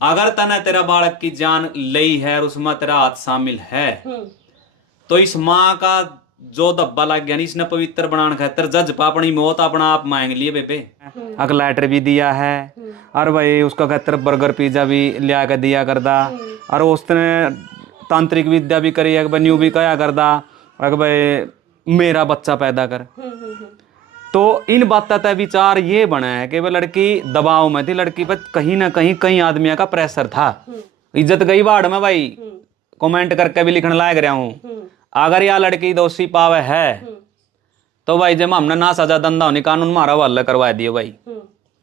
अगर तने तेरा बालक की जान ली है और उसमें तेरा हाथ शामिल है तो इस माँ का जो धब्बा लग गया इसने पवित्र बनाने खातर जज पा अपनी मौत अपना आप मांग लिए बेबे। अगर लेटर भी दिया है और भाई उसका खातर बर्गर पिज्जा भी लिया कर दिया करदा और उसने तांत्रिक विद्या भी करी अगर न्यू भी कहा करदा अगर भाई मेरा बच्चा पैदा कर। तो इन बातों का विचार ये बना है कि वह लड़की दबाव में थी, लड़की पर कहीं ना कहीं कई आदमियों का प्रेशर था। इज्जत गई बाढ़ में भाई, कमेंट करके भी लिखने लायक रहा हूं। अगर यह लड़की दोषी पावे है तो भाई जब हमने ना सजा धंधा होने कानून मारा हल्ला करवा दियो भाई,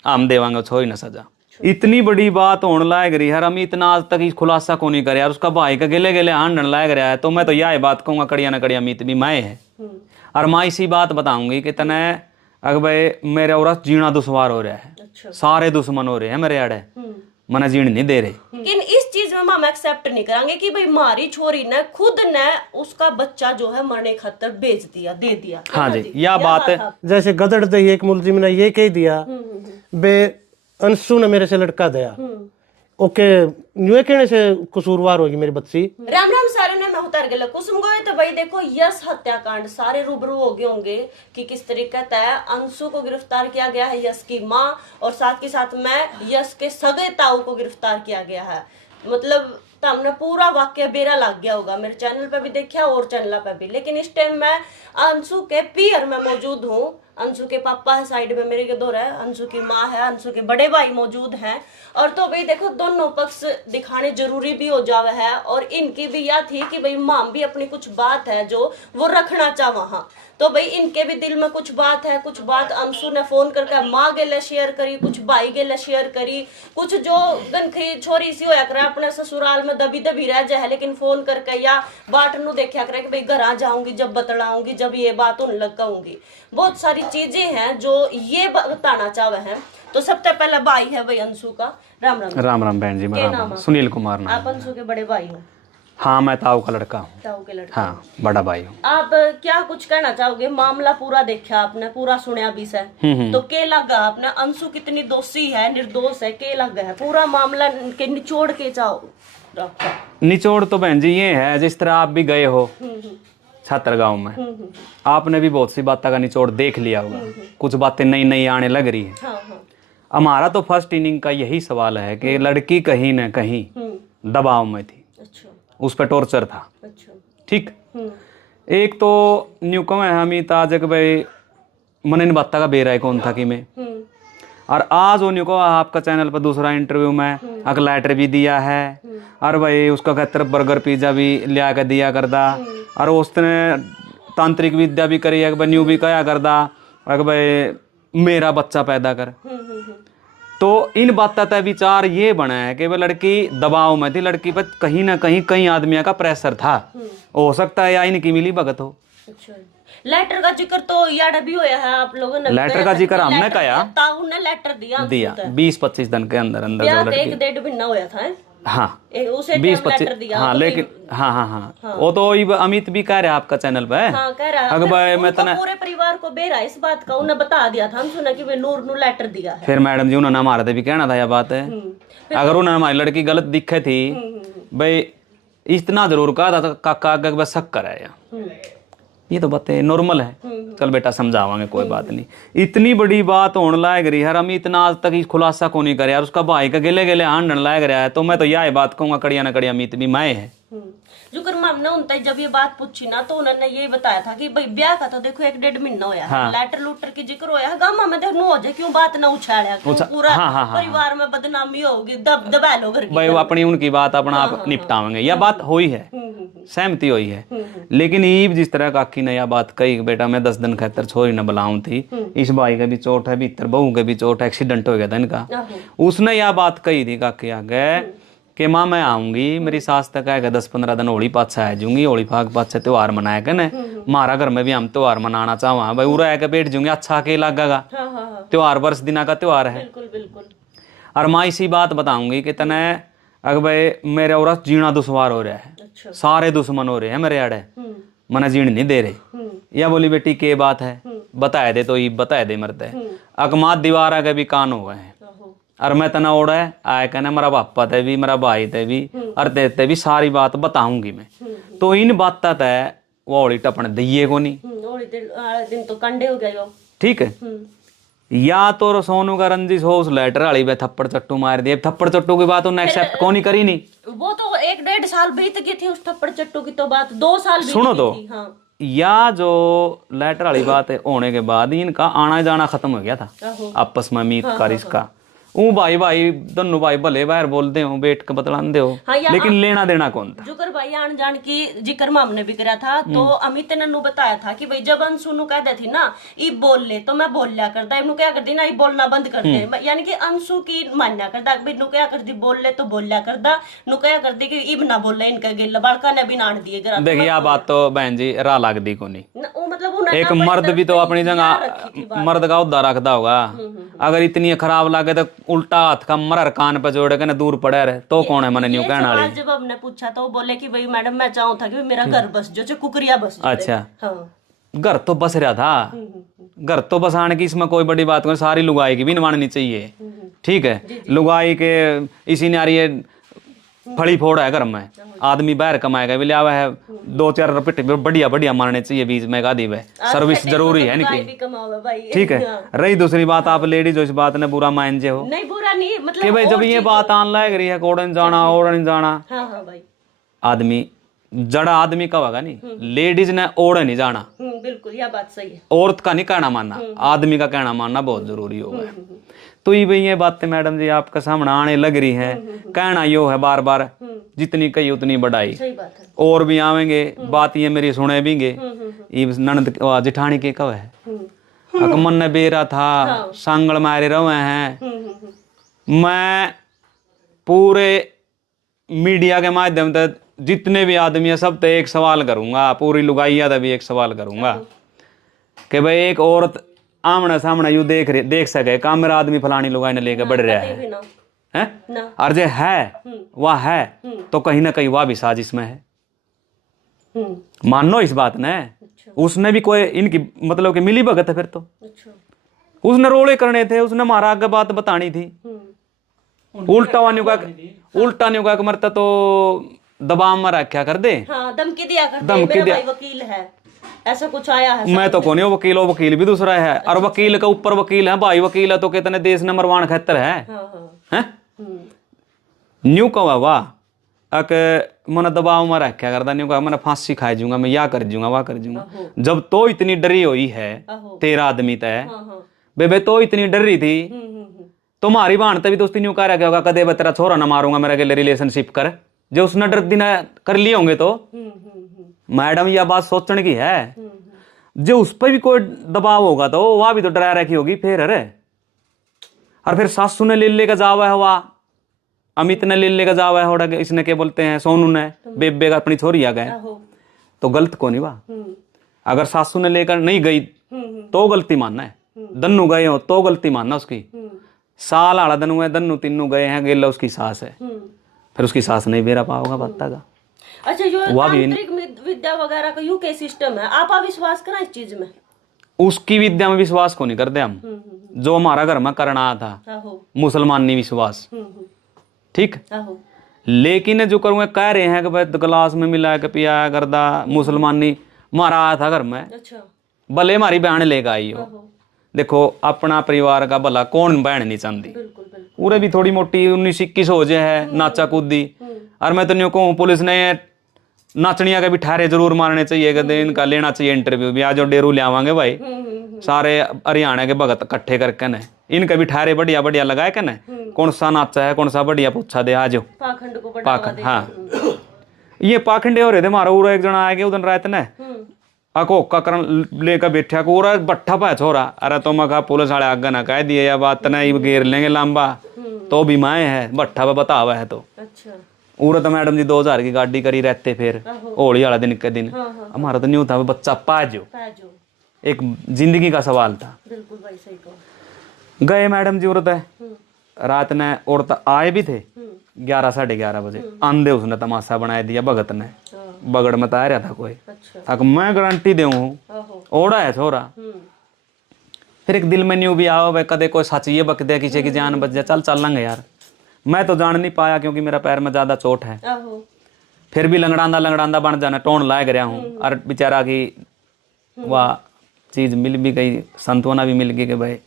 हम देवांगे छोड़ ना सजा। इतनी बड़ी बात होने लायक रही यार, हम इतना आज तक इस खुलासा को नहीं करे यार। उसका भाई का गिले गिले हांडन लायक रहा है। तो मैं तो यह बात कहूंगा कड़िया ना कड़िया मीत भी मैं है और मैं इसी बात बताऊंगी कि तने अगर भाई मेरे और जीना दुश्वार हो रहा है। अच्छा। सारे दुश्मन हो रहे हैं मेरे आड़े, मना जीण नहीं दे रहे। लेकिन इस चीज में हम एक्सेप्ट नहीं करेंगे कि भाई मारी छोरी ने खुद ने उसका बच्चा जो है मरने खातर बेच दिया, दे दिया। हाँ जी, यह बात है। जैसे गदड़ दे एक मुलजिम ने ये कह दिया बे अंशु ने मेरे से लड़का दिया, ओके न्यू कहने से कसूरवार होगी मेरी बच्ची। राम राम सारे ने मैं उतार गया कुसुम गोए। तो भाई देखो यश हत्याकांड सारे रूबरू हो गए होंगे कि किस तरीके से अंशु को गिरफ्तार किया गया है, यश की माँ और साथ के साथ में यश के सगे ताऊ को गिरफ्तार किया गया है। मतलब हमने पूरा वाक्य बेरा लग गया होगा, मेरे चैनल पे भी देखा और चैनल पे भी। लेकिन इस टाइम मैं अंशु के पियर में मौजूद हूँ। अंशु के पापा है साइड में मेरे के दो है, अंशु की माँ है, अंशु के बड़े भाई मौजूद हैं। और तो भाई देखो दोनों पक्ष दिखाने जरूरी भी हो जावे है। और इनकी भी यह थी कि भाई माँ भी अपनी कुछ बात है जो वो रखना चाह वहाँ। तो भाई इनके भी दिल में कुछ बात है, कुछ बात अंशु ने फोन करके माँ गेले शेयर करी, कुछ भाई गेले शेयर करी, कुछ जो गनखरी छोरी सी होया करे अपने ससुराल में दबी दबी रह जाए लेकिन फोन करके या बाट नू देखा करे कि भाई घर आ जाऊंगी जब बतलाऊंगी जब ये बात उन लग कहूंगी। बहुत सारी चीजें हैं जो ये बताना चाहे हैं। तो सबसे पहला भाई है भाई अंशु का। राम राम। राम राम बहन जी, मेरा सुनील कुमार नाम। आप अंशु के बड़े भाई हो? हाँ, मैं ताऊ का लड़का हूँ। ताऊ के लड़का। हाँ, बड़ा भाई हूँ। आप क्या कुछ कहना चाहोगे? मामला पूरा देखा आपने, पूरा सुनया भी से, तो के लगा आपने अंशु कितनी दोषी है निर्दोष है के लगा है पूरा मामला के निचोड़ के चाहो? निचोड़ तो बहन जी ये है, जिस तरह आप भी गए हो छात्र गांव में, आपने भी बहुत सी बातों का निचोड़ देख लिया होगा। कुछ बातें नई नई आने लग रही है। हाँ, हाँ। हमारा तो फर्स्ट इनिंग का यही सवाल है कि लड़की कहीं न कहीं दबाव में थी। अच्छा। उस पर टॉर्चर था। अच्छा। ठीक। एक तो न्यू कम है हम ताज भाई मन इन बातों का बेरा कौन था कि मैं, और आज वो न्यू को आपका चैनल पर दूसरा इंटरव्यू में अगर लेटर भी दिया है और भाई उसका खातर बर्गर पिज्जा भी लिया कर दिया करदा और उसने तांत्रिक विद्या भी करी अगर न्यू भी कहा करदा अगर भाई मेरा बच्चा पैदा कर। तो इन बातों का विचार ये बना है कि वह लड़की दबाव में थी, लड़की पर कहीं ना कहीं कई आदमियों का प्रेशर था। हो सकता है या इनकी मिली भगत हो। अच्छा। लेटर का जिक्र तो यार भी होया है आप लोगों ने? लेटर का जिक्र हमने कहा, ताऊ ने लेटर दिया 20-25 दिन के अंदर अंदर एक डेढ़ महीना होया था। हाँ, उसे 20-25 दिया। हाँ, लेकिन हाँ वो तो अमित भी कह रहे हैं आपका चैनल पे। हाँ, कह रहा है। अगर भाई मैं तना पूरे परिवार को बेरा इस बात का उन्हें बता दिया था, हम सुना कि वे नूर नू लेटर दिया है। फिर मैडम जी उन्होंने हमारे से भी कहना था यह बात है। अगर उन्होंने हमारी लड़की गलत दिखे थी भाई इतना जरूर कहा था काका आगे बस शक कर ये तो बातें नॉर्मल है। चल बेटा समझावांगे कोई बात नहीं। इतनी बड़ी बात होने लायक रही यार, हम इतना आज तक इस खुलासा को नहीं करे यार। उसका भाई का गिले गिले हांडन लायक रहा है। तो मैं तो यह बात कहूंगा कड़िया ना कड़िया मीत भी मैं है। जुकर हमने उनसे जब ये बात पूछी ना तो उन्होंने ये बताया था कि भाई ब्याह का तो देखो 1-1.5 महीना होया। हाँ। लेटर लूटर की जिक्र होया है गामा में देखो हो जाए क्यों बात ना उछाड़ा पूरा परिवार में बदनामी होगी दबा लो घर की। भाई अपनी उनकी बात अपना आप निपटावेंगे, यह बात हुई है, सहमति हुई है। लेकिन ईब जिस तरह काकी ने यह बात कही बेटा मैं 10 दिन खातर छोरी न बुलाऊं थी, इस भाई का भी चोट है, भीतर बहू के भी चोट है, एक्सीडेंट हो गया था इनका। उसने यह बात कही थी काकी आगे कि माँ मैं आऊंगी, मेरी सास तक आएगा 10-15 दिन होली पाछा आ जाऊंगी, होली फाग पाछा त्योहार मनाया कने मारा घर में भी हम त्योहार मनाना चाहवा भाई उरा आके बैठ जाऊंगे अच्छा के लगेगा। त्योहार वर्ष दिना का त्योहार है। बिल्कुल बिल्कुल। और माँ इसी बात बताऊंगी कि तने अगर भाई मेरे और जीना दुश्वार हो रहा है। अच्छा। सारे दुश्मन हो रहे हैं मेरे आड़े, मना जीण नहीं दे रहे। या बोली बेटी के बात है बता दे तो ये बता दे मरते अकमात दीवार आगे भी कान हो गए हैं। और मैं तना ओड़ा है आए कहना मेरा पापा ते भी मेरा भाई ते भी और तेते भी सारी बात बताऊंगी मैं। तो इन बात तय वो होली टपन दइए को नहीं, होली दिन तो कंडे हो गए हो। ठीक है। या तो सोनू का रंजिश हो उस लेटर वाली पे थप्पड़ चट्टू मार दिए, थप्पड़ चट्टू की बात उन्हें एक्सेप्ट कौन ही करी नहीं। वो तो 1-1.5 साल बीत गई थी उस थप्पड़ चट्टू की तो बात, 2 साल बीत सुनो गई तो थी। हाँ या जो लेटर वाली बात है होने के बाद इनका आना जाना खत्म हो गया था आहो। आपस में मीत कर इसका ऊ भाई भाई दोनों भाई भले बाहर बोलते हो बैठ के बतलाते हो, हाँ, लेकिन लेना देना कौन था। जुकर भाई आन जान की जिक्र में हमने भी करा था तो अमित ने नु बताया था कि भाई जब अंशु नु कह दे थी ना ई बोल ले तो मैं बोल लिया करता, इनु क्या करती ना ई बोलना बंद कर दे, यानी कि अंशु की मान्या करता भाई नु क्या करती बोल ले तो बोल लिया करता, नु क्या करती कि ई ना बोल ले इनका गिल बड़का ने भी नान दिए करा। देखिए यह बात तो बहन जी रा लगदी को नहीं, वो मतलब उन्हें एक मर्द भी तो अपनी जगह मर्द का उद्धार रखता होगा। अगर इतनी खराब लगे तो उल्टा हाथ का मरर कान पे जोड़ के ना दूर पड़े रहे तो कौन है मैंने न्यू कहना वाली। जब हमने पूछा तो वो बोले कि भाई मैडम मैं चाहूँ था कि मेरा घर बस जो कुकरिया बस जो अच्छा हाँ। घर तो बस रहा था, घर तो बसाने की इसमें कोई बड़ी बात नहीं, सारी लुगाई की भी निभानी चाहिए, ठीक है। लुगाई के इसी ने आ रही है फड़ी फोड़ है घर में, आदमी बाहर कमाएगा भी लिया हुआ है 2-4 रुपये बढ़िया बढ़िया मारने चाहिए बीच में का दी है, सर्विस जरूरी है नहीं, ठीक है। रही दूसरी बात आप लेडीज इस बात ने बुरा मान जे हो नहीं बुरा नहीं मतलब कि भाई जब ये बात आन लग रही है कोड़न जाना ओड़न जाना, हाँ हाँ भाई आदमी जड़ा आदमी का होगा नहीं, लेडीज ने ओड़े नहीं जाना, बिल्कुल यह बात सही है। औरत का नहीं कहना मानना, आदमी का कहना मानना बहुत जरूरी होगा। तो ये भाई ये बातें मैडम जी आपके सामने आने लग रही है, कहना यो है बार बार जितनी कही उतनी बढ़ाई, सही बात है। और भी आवेंगे बात ये मेरी सुने भी ननद जिठानी के कब है अकमन ने बेरा था सांगल मारे रहे हैं। मैं पूरे मीडिया के माध्यम से जितने भी आदमी है सब तो एक सवाल करूंगा, पूरी लुगाइया था भी एक सवाल करूंगा कि भाई एक औरत आमना सामना यू देख सके का मेरा आदमी फलानी लुगाई ने लेके बढ़ रहा है और जो है वह है तो कहीं ना कहीं वह भी साजिश में है, मानो इस बात ने। उसने भी कोई इनकी मतलब कि मिली भगत है फिर तो उसने रोले करने थे, उसने मारा आगे बात बतानी थी, उल्टा नहीं का मरता तो दबाव में रखा कर दे, हाँ, धमकी दिया कर दे, धमकी मेरा दिया भाई वकील है ऐसा कुछ आया है। मैं तो कौन हूँ वकील, वो वकील भी दूसरा है और वकील के ऊपर वकील है, भाई वकील है तो कितने देश ने मरवान खतर है, हैं न्यू कहा वाह अक मन दबाव में रखा करता न्यू कहा मैंने फांसी खा जूंगा, मैं या कर जूंगा वाह कर जूंगा। जब तो इतनी डरी हुई है तेरा आदमी तय बेबे तो इतनी डर रही थी, तुम्हारी बहन तभी दोस्ती न्यू कह रहा होगा कदे तेरा छोरा ना मारूंगा मेरा के रिलेशनशिप कर, जो उसने डर दिन कर लिए होंगे तो मैडम यह बात सोचने की है, जो उस पर भी कोई दबाव होगा तो वह भी तो डरा रखी होगी फिर। अरे और फिर सासू ने ले लेकर जावा है, वह अमित ने ले लेकर जावा है, होड़ा इसने क्या बोलते हैं सोनू ने बेबे का अपनी छोरी आ गए तो गलत को नहीं वाह। अगर सासू ने लेकर नहीं गई तो गलती मानना है, दन्नू गए हो तो गलती मानना उसकी, साल आड़ा दन्नू है दन्नू तीनों गए हैं गेला उसकी सास है, फिर उसकी सास नहीं बेरा पाओगा बत्ता का। अच्छा जो तांत्रिक विद्या वगैरह का यू के सिस्टम है, आप विश्वास करा इस चीज में? उसकी विद्या में विश्वास को नहीं करते हम, जो हमारा घर में करना था मुसलमानी विश्वास, ठीक। लेकिन जो करूँगा कह रहे हैं कि भाई गिलास में मिला के पिया करदा मुसलमानी मारा आया था घर में, भले हमारी बहन लेकर आई हो, देखो अपना परिवार का भला कौन बहन नहीं चाहती, पूरे भी थोड़ी मोटी 19-21 हो जाए है नाचा कूदी, और मैं तो नहीं कहूँ पुलिस ने नाचनिया के भी ठहरे जरूर मारने चाहिए, कि इनका लेना चाहिए इंटरव्यू भी, आज जो डेरू ले आवांगे भाई सारे हरियाणा के भगत इकट्ठे करके न इनका भी ठहरे बढ़िया बढ़िया लगाए के न, कौन सा नाचा है कौन सा बढ़िया पूछा दे आज पाखंड। हाँ ये पाखंडे हो रहे थे, मारा एक जना आएगा उधर रात ने अकोका करन लेकर बैठा को बट्ठा पाया छोरा, अरे तो मैं कहा पुलिस वाले आगे ना कह दिए या बात नहीं घेर लेंगे लंबा तो भी माए है बट्ठा पे बता हुआ है तो तो मैडम जी 2000 की गाड़ी करी रहते, फिर होली वाला दिन के दिन हमारा तो न्यू था बच्चा पाजो, एक जिंदगी का सवाल था। बिल्कुल भाई सही कहो। गए मैडम जी औरत है रात ने, औरत आए भी थे 11-11:30 बजे, आंधे उसने तमाशा बनाया दिया भगत ने, बगड़ में ताया रहा था कोई, मैं गारंटी दे ओड़ा है छोरा फिर एक दिल में न्यू भी आओ भाई कदे कोई सच ये बक दे किसी की जान बच जाए, चल लेंगे यार। मैं तो जान नहीं पाया क्योंकि मेरा पैर में ज्यादा चोट है, आहो फिर भी लंगड़ांदा बन जाना टोन लाए गया हूँ। और बेचारा की वह चीज मिल भी गई, सांत्वना भी मिल गई कि भाई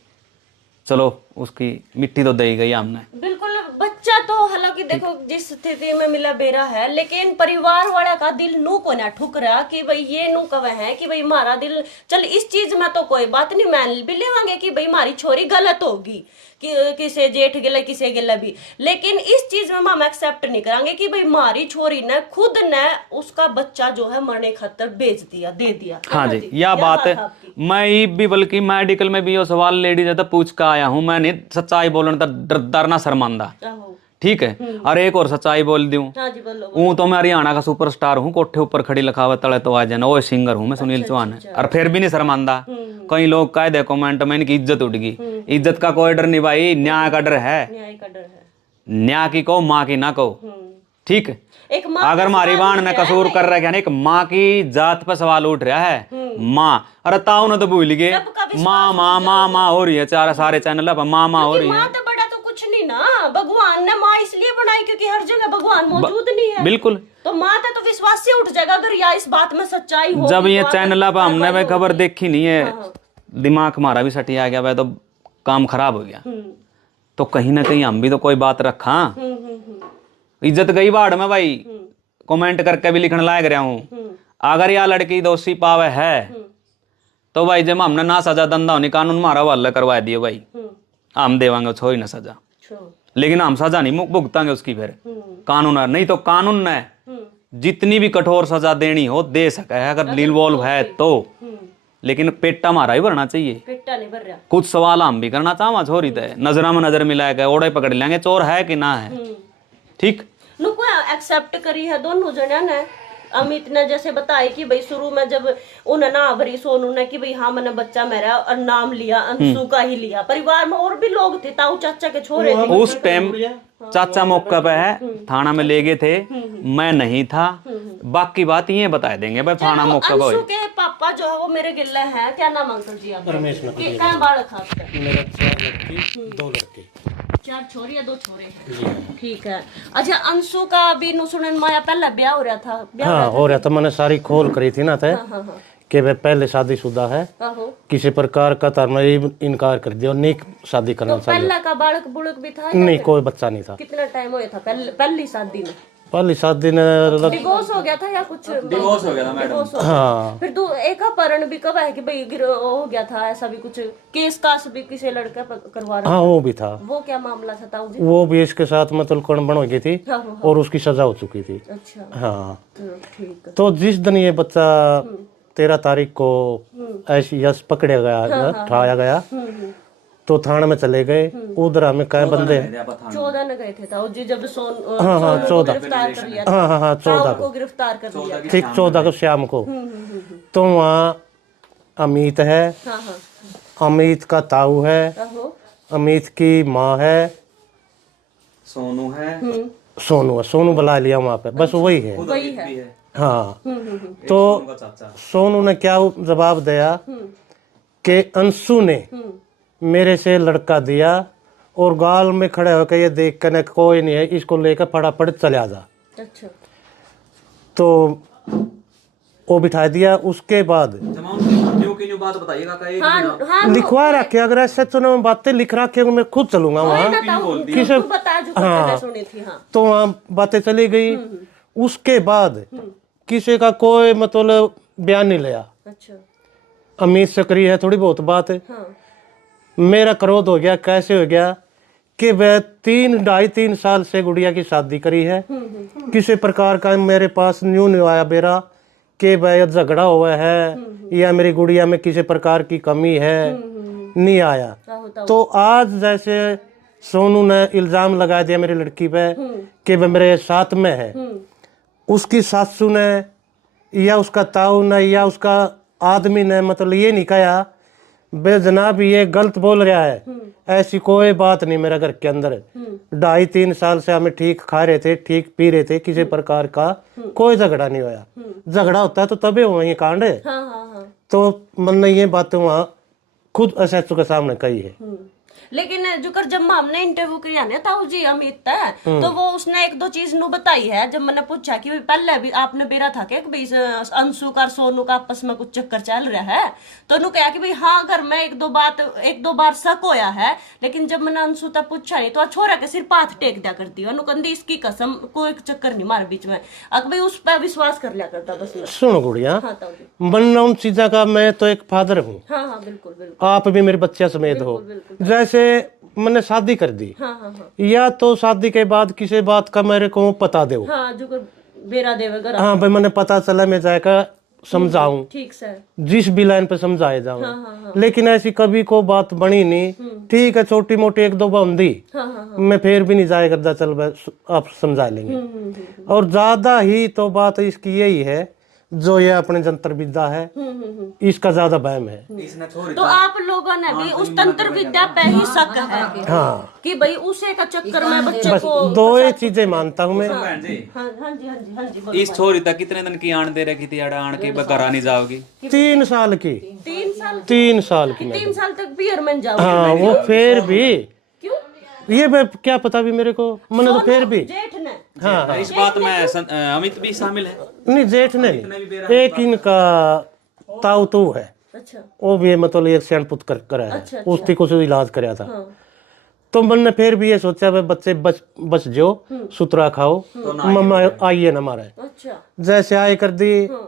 चलो उसकी मिट्टी तो दे गई हमने। बिल्कुल। बच्चा तो हालांकि देखो जिस स्थिति में मिला बेरा है, लेकिन परिवार वाला का दिल नू को ना ठुक रहा कि भाई ये नू कवे है कि भाई हमारा दिल चल इस चीज में तो कोई बात नहीं, मान भी लेवांगे कि भाई हमारी छोरी गलत होगी कि किसे जेठ गिले किसे गिले भी, लेकिन इस चीज में हम एक्सेप्ट नहीं करांगे कि भाई हमारी छोरी ने खुद ने उसका बच्चा जो है मरने खातर बेच दिया, दे दिया। हाँ जी, यह बात है। मैं भी बल्कि मेडिकल में भी ये सवाल लेडीज तो पूछ कर आया हूँ, मैं नहीं सच्चाई बोलने तो डरना शर्मांदा, ठीक है। और एक और सच्चाई बोल दूं, हाँ जी बोलो। हूँ तो मैं हरियाणा का सुपरस्टार हूँ, कोठे ऊपर खड़ी लिखावा तले तो आ जाना, वो सिंगर हूँ मैं, सुनील चौहान है। और फिर भी नहीं शर्मांदा। कई लोग कह दे कमेंट में इनकी इज्जत उठ गई, इज्जत का कोई डर नहीं भाई, न्याय का डर है। न्याय का डर है, न्याय की कहो माँ की ना कहो, ठीक है। एक माँ अगर हमारी बाण ने कसूर कर रहा है, एक माँ की जात पर सवाल उठ रहा है, माँ। अरे ताऊ ने तो भूल गए, माँ माँ माँ माँ हो रही है, चार सारे चैनल पर माँ माँ हो रही है। माँ तो बड़ा तो कुछ नहीं ना, भगवान ने माँ इसलिए बनाई क्योंकि हर जगह भगवान मौजूद नहीं है। बिल्कुल। तो माँ तो विश्वास से उठ जाएगा अगर या इस बात में सच्चाई हो। जब ये चैनल पर हमने भाई खबर देखी नहीं है, दिमाग हमारा भी सटी आ गया भाई, तो काम खराब हो गया। तो कहीं ना कहीं हम भी तो कोई बात रखा, इज्जत गई बाढ़ में भाई। कमेंट करके भी लिखने लायक रहा हूँ, अगर यह लड़की दोषी पावे है तो भाई जब हमने ना सजा दंदा होनी कानून मारा हल्ला करवा दियो भाई, हम देवांगे छोड़ी ना सजा, लेकिन हम सजा नहीं भुगतांगे उसकी, फिर कानून है। नहीं तो कानून ने जितनी भी कठोर सजा देनी हो दे सके है अगर इन्वॉल्व है तो, लेकिन पेटा हमारा ही भरना चाहिए। पेटा नहीं भर रहा। कुछ सवाल हम भी करना चाहवा छोरी थे, नजरा में नजर मिला के ओड़े पकड़ लेंगे चोर है कि ना है, ठीक। लोग एक्सेप्ट करी है दोनों जने ने। अमित ने जैसे बताया कि भाई शुरू में जब उन्हें ना भरी सोनू ने कि भाई हाँ मैंने बच्चा मेरा और नाम लिया अंशु का ही लिया, परिवार में और भी लोग थे, ताऊ चाचा के छोरे थे। उस टाइम चाचा मौका पे है, थाना में ले गए थे, मैं नहीं था। बाकी बात ये बता देंगे भाई थाना मौका पे। अंशु के पापा जो है वो मेरे गिल्ले हैं, क्या नाम अंकल जी आपका? रमेश क्या बालक है आपका? मेरा 4 लड़की 2 लड़के, 4 छोरी या 2 छोरे हैं, ठीक है। अच्छा अंशु का भी नु सुनन माया पहले ब्याह हो रहा था? हाँ हो रहा था, मैंने सारी खोल करी थी ना थे कि वह पहले शादीशुदा है, किसी प्रकार का धर्म इनकार कर दिया, नेक शादी करना चाहिए। पहला का बालक बुलक भी था? नहीं कोई बच्चा नहीं था। कितना टाइम होया था पहली शादी में? पहली शादी ने डिवोर्स हो गया था या कुछ? डिवोर्स हो गया था मैडम। हाँ फिर एक अपहरण भी कब है कि भाई हो गया था, ऐसा भी कुछ केस कास भी किसी लड़के पर करवा रहा? हाँ वो भी था। वो क्या मामला था ताऊ जी? वो भी इसके साथ मतलब कड़बड़ हो गई थी और उसकी सजा हो चुकी थी। अच्छा हाँ ठीक। तो जिस दिन ये बच्चा 13 तारीख को ऐसी यश पकड़ा गया, उठाया गया, तो थाने में चले गए। उधर हमें कई बंदे 14 न गए थे ताऊ जी जब सोनू हाँ 14 गिरफ्तार कर लिया था। हाँ 14 को गिरफ्तार कर लिया। ठीक 14 को शाम को। तो वहाँ अमित है, अमित का ताऊ है, अमित की माँ है, सोनू है, सोनू है, सोनू बुला लिया वहाँ पे, बस वही है। वही है। हाँ तो सोनू ने क्या जवाब दिया कि अंशु ने मेरे से लड़का दिया और गाल में खड़े होकर ये देख कर कोई नहीं है, इसको लेकर फटाफट चले जा। अच्छा तो वो बिठा दिया। उसके बाद बात बताइएगा, हाँ, लिखवा रखे, अगर ऐसे चुनाव बातें लिख रखे मैं खुद चलूंगा वहाँ किसे। हाँ तो वहाँ बातें चली गई। उसके बाद किसी का कोई मतलब बयान नहीं लिया। अच्छा अमित से करी है थोड़ी बहुत बात। मेरा क्रोध हो गया, कैसे हो गया कि वह 2.5-3 साल से गुड़िया की शादी करी है, किसी प्रकार का मेरे पास न्यू नहीं आया बेरा कि वह झगड़ा हुआ है या मेरी गुड़िया में किसी प्रकार की कमी है, नहीं आया। तो आज जैसे सोनू ने इल्जाम लगा दिया मेरी लड़की पे कि वह मेरे साथ में है, उसकी सासू ने या उसका ताऊ ने या उसका आदमी ने मतलब ये नहीं कहा बे जनाब ये गलत बोल रहा है, ऐसी कोई बात नहीं। मेरा घर के अंदर 2.5-3 साल से हमें ठीक खा रहे थे, ठीक पी रहे थे, किसी प्रकार का कोई झगड़ा नहीं हुआ। झगड़ा होता है तो तभी वही कांड है। तो मतलब ये बातें वहाँ खुद एसएचओ के सामने कही है। लेकिन जो कर जब हमने इंटरव्यू किया ना ताऊ जी अमित है तो वो उसने एक दो चीज नु बताई है। जब मैंने पूछा कि भाई पहले भी आपने बेरा था कि भाई अंशु का और सोनू का आपस में कुछ चक्कर चल रहा है, तो उन्होंने कहा कि भाई हाँ घर में एक दो बार शक होया है, लेकिन जब मैंने अंशु तक पूछा नहीं तो छोरा के सिर पाथ टेक दिया करती है। कहती इसकी कसम कोई चक्कर नहीं मारे बीच में, अगर भाई उस पर विश्वास कर लिया करता बस। सुनो गुड़िया, हाँ ताऊ जी, बनना उन चीजा का, मैं तो एक फादर हूँ, हाँ हाँ बिल्कुल बिल्कुल, आप भी मेरे बच्चे समेत हो। जैसे मैंने शादी कर दी, हाँ हाँ हाँ या तो शादी के बाद किसी बात का मेरे को पता दो, हाँ जो कर बेरा देवेगा, हाँ भाई मैंने पता चला, मैं जाकर समझाऊं, ठीक से, जिस भी लाइन पे समझाए जाऊं। हाँ हाँ हाँ लेकिन ऐसी कभी को बात बनी नहीं। ठीक है, छोटी मोटी एक दो बंदी हाँ हाँ हाँ, मैं फिर भी नहीं जाया करता, चल बस आप समझा लेंगे। और ज्यादा ही तो बात इसकी यही है, जो ये अपने जंतर विद्या है इसका ज्यादा वहम है। तो आप लोगों ने भी उस तंत्र विद्या पे ही शक है, हाँ कि भाई उसे का चक्कर में बच्चे बस को, दो ही चीजें मानता हूँ मैं। हाँ हाँ जी हाँ जी हाँ जी बोलो। इस छोरी तक कितने दिन की आन दे रखी थी, आड़ के घर नहीं जाओगी? 3 साल की, 3 साल 3 साल की। 3 साल तक बियर में जाओ? हाँ वो फिर भी, क्यों? ये मैं क्या पता भी मेरे को, मैंने तो फिर भी, जेठ ने, हाँ इस बात में अमित भी शामिल है? नहीं जेठ ने नहीं, एक इनका ताऊ तू है, अच्छा वो भी मतलब एक सैनपुत कर है, अच्छा, उसकी कुछ इलाज कराया था। हाँ तो मैंने फिर भी ये सोचा भाई बच्चे बच जो, सुतरा खाओ, मम्मा आइए ना हमारे। अच्छा जैसे आए कर दी, हाँ,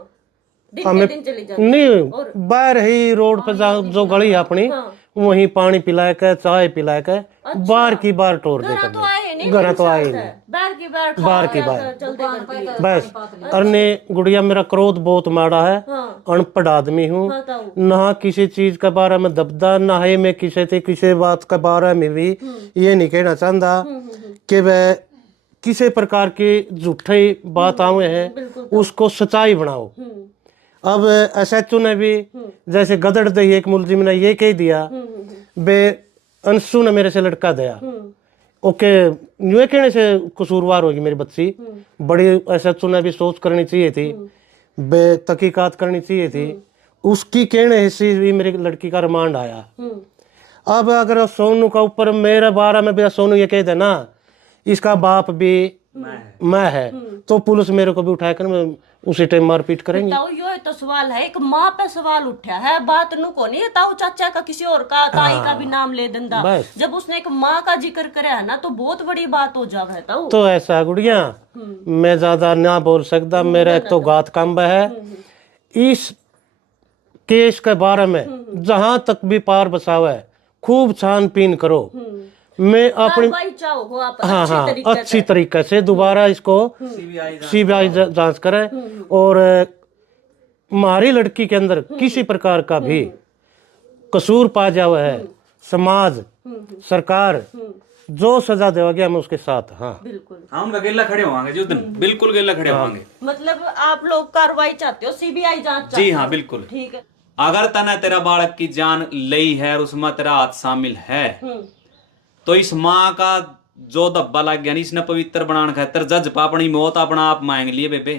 दिन के दिन चली जाती, नहीं बाहर ही रोड पर जो गली है अपनी, हाँ। वहीं पानी पिलाए के, चाय पिलाए के, बार की बार तोड़ दे घर तो आए नहीं, घर तो आए नहीं, बाहर की बार बाहर की बार चलते करती है। बस। अरे गुड़िया मेरा क्रोध बहुत माड़ा है, हाँ अनपढ़ आदमी हूँ, हाँ ताऊ, ना किसी चीज के बारे में दबदा, ना है मैं किसी बात के बारे में भी ये नहीं कहना चाहता कि वह किसी प्रकार की झूठी बात आवे हैं उसको सच्चाई बनाओ। अब एसएचओ ने भी जैसे गदड़ दही एक मुलजिम ने ये कह दिया बे अंशु ने मेरे से लड़का दिया, ओके यूं कहने से कसूरवार होगी मेरी बच्ची। बड़ी एसएचओ ने भी सोच करनी चाहिए थी, बे तहकीकात करनी चाहिए थी, उसकी कहने से भी मेरी लड़की का रिमांड आया। अब अगर सोनू का ऊपर मेरे बारे में भी सोनू ये कह देना इसका बाप भी मैं है, तो पुलिस मेरे को भी उठाकर उसी टाइम मारपीट करेंगे। ताऊ यो तो सवाल है, एक माँ पे सवाल उठा है, बात नु को नहीं ताऊ चाचा का किसी और का ताई का भी नाम ले देंदा। बस। जब उसने एक माँ का जिक्र कराया है ना तो बहुत बड़ी बात हो जावे है ताऊ। तो ऐसा गुड़िया मैं ज्यादा ना बोल सकता, मेरा एक तो गात काम है। इस केस के बारे में जहां तक भी पार बसावा है खूब छानबीन करो। मैं अपनी कार्रवाई चाहो हो आप हाँ अच्छे हाँ तरीके से। अच्छी तरीके से दोबारा इसको सीबीआई जांच करे, और हमारी लड़की के अंदर किसी प्रकार का भी कसूर पा जावा है, समाज सरकार जो सजा देगा गया मैं उसके साथ। हाँ बिल्कुल हम गेला खड़े होंगे जिस दिन, बिल्कुल गेला खड़े होंगे। मतलब आप लोग कार्रवाई चाहते हो, सीबीआई जांच चाहते जी हो? हाँ बिल्कुल। ठीक है। अगर तने तेरा बालक की जान लई है और उसमें तेरा हाथ शामिल है, तो इस माँ का जो धब्बा लग गया नहीं, इसने पवित्र बनाने खातर जज अपनी मौत अपना आप मांग लिए बेबे।